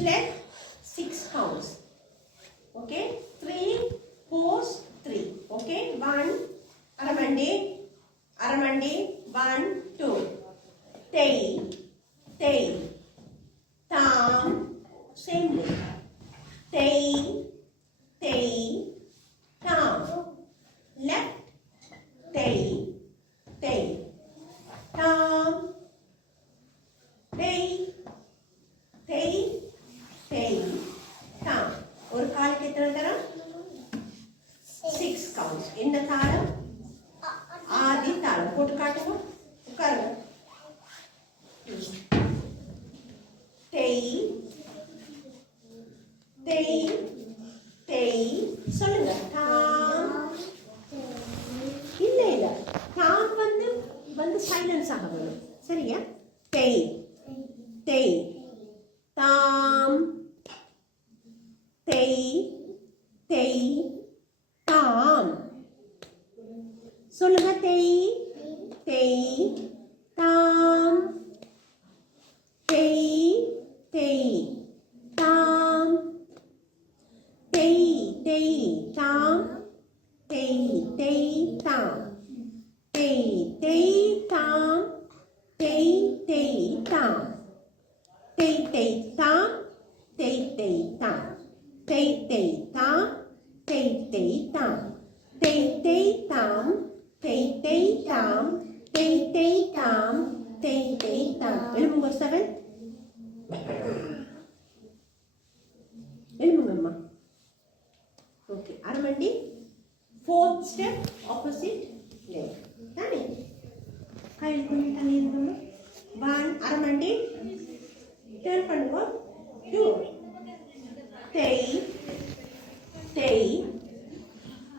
leg, 6 counts. Okay, 3 pose 3. Okay, 1 aramandi 1 2 tei tam same leg tei tam left tei tam tei tam ஒரு காலுக்கு எத்தனை தரம் 6 counts. என்ன தாளம்? ஆதி தாளம். போட்டு காட்டுங்க. உட்காருங்க. தேய் சொல்லுங்க. தாம் இல்ல தாம் வந்து சைலன்ஸ் ஆக வேணும். சரியா? தேய் தாம் தேய் தாம் சொல்லுங்க. தேய் தாம் தேய் தாம் தேய் தாம் தேய் தாம் தேய் தாம் தேய் தாம் தேய் தாம் தேய் தாம் தேய் தாம் தேய் தாம் தேய் தாம் தேய் தாம் தேய் தாம் எழுமுங்க. 7 எழுமுங்கம்மா. ஓகே, அரமண்டி 4th step opposite leg. தானே? கையில் கொஞ்சம் தள்ளி இருந்தோம். 1 அரமண்டி டர்ன் பண்ணுவோம். 2 தேய்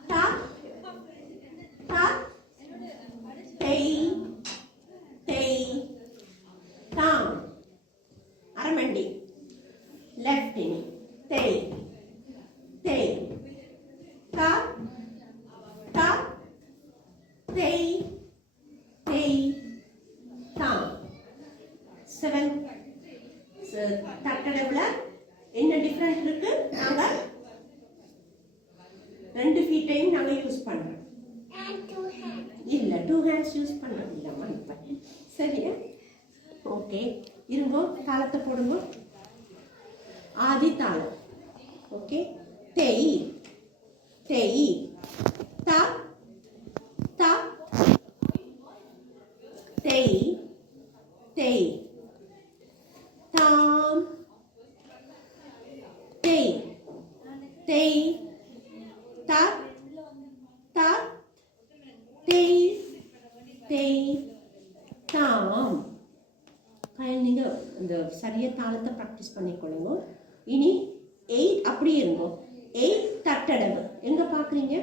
தா தேய் தாம் அரமண்டி left knee தேய் தா தேய் தாம். 7 தட்டடவுல என்ன டிஃபரண்ட் இருக்கு? நாங்க 2 ஃபீட்டையும் நாங்க யூஸ் பண்றோம். இல்ல 2 hands யூஸ் பண்றது இல்லம்மா இப்ப. சரியா? ஓகே, இருங்கோ. தாளத்தை போடுங்க. ஆதி தாளம். ஓகே, தேய் தா தேய் தாம் தேய் தா தேய் தாம். நீங்க இந்த சரியா தாளத்தை ப்ராக்டிஸ் பண்ணிக்கொள்ளுங்க. இனி 8 அப்படியே இருங்கோ. 8 தட்டடவு எங்க பாக்குறீங்க?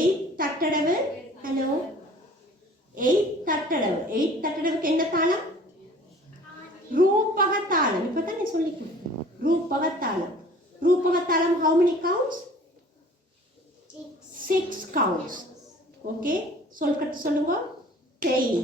8 தட்டடவு. ஹலோ, 8 தட்டடவுக்கு என்ன தாளம்? ரூபக தாளம். இப்பதான் நீ சொல்லிக்கணும். ரூபக தாளம் how many counts? 6 counts. Okay, சொல்லுங்க. தேய்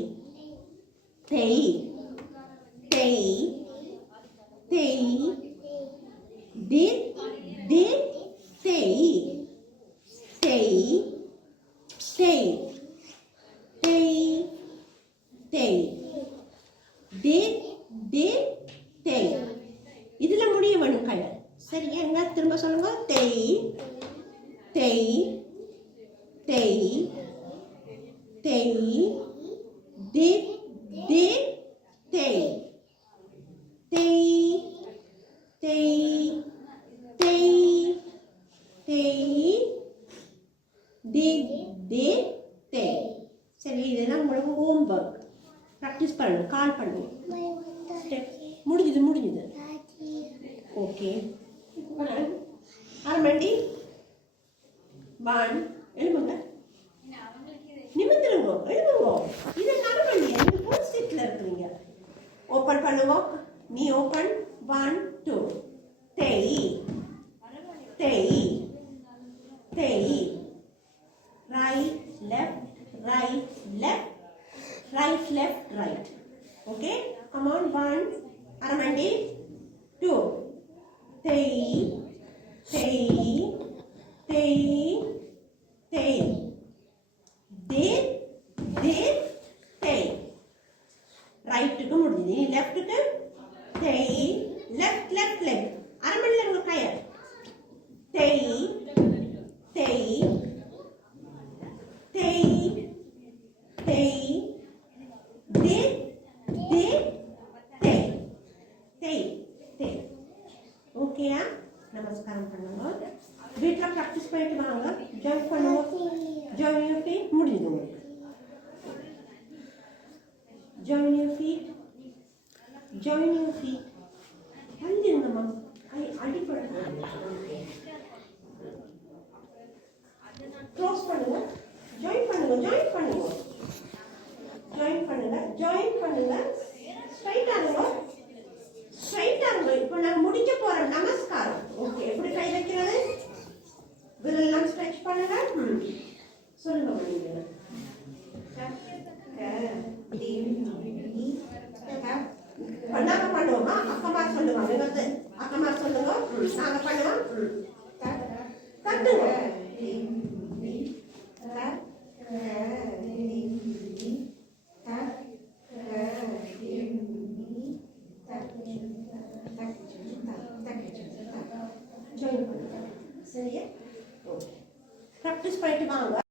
இதுல முடிய வேணும் கையில. சரியா? எங்க திரும்ப சொல்லுங்க. தேய் சரி, இதெல்லாம் உங்களுக்கு ஹோம்வொர்க். ப்ராக்டிஸ் பண்ணுங்க, கால் பண்ணுங்க. முடிஞ்சுது. ஓகே, அரமண்டி 1 எழுமுங்க. நிமிந்துருங்கோ, எழுமுங்கோ. இது அரமண்டி. நீங்க போஸ்ட்ல இருக்கிறீங்க. ஓபன் பண்ணுங்க. நீ open. 1 2 they right left right. Okay, come on. 1 aramandi 2 ஓகேயா? நமஸ்காரம் பண்ணுங்க. வீட்டில் ப்ராக்டிஸ் பண்ணிட்டு வாங்க. ஜாயின் பண்ணுங்க. Join your feet. முடியுது உங்களுக்கு. Join your feet. Join your feet. அழிஞ்சிருங்கம்மா. அடிப்படை க்ளோஸ் பண்ணுங்க. ஜாயின் பண்ணுங்க. ஜாயின் பண்ணுங்க. ஜாயின் பண்ணுங்க. ஜாயின் பண்ணுங்க. ஸ்ட்ரைட் ஆகுங்க. ஸ்ட்ரைட் ஆகுங்க. இப்போ நான் முடிக்க போறேன். நமஸ்காரம். ஓகே, எப்படி கை வைக்கிறது? விரல்லாம் ஸ்ட்ரெச் பண்ணுங்க. சொல்லுங்க நீங்க. நாங்க பண்ணுவோமா? அக்கமா சொல்லுவாங்க. அக்கமா சொல்லுங்க. நாங்க பண்ணுவோம். தட்டுங்க. சரியா? ஓகே, ப்ராக்டிஸ் பண்ணிட்டு வாங்க.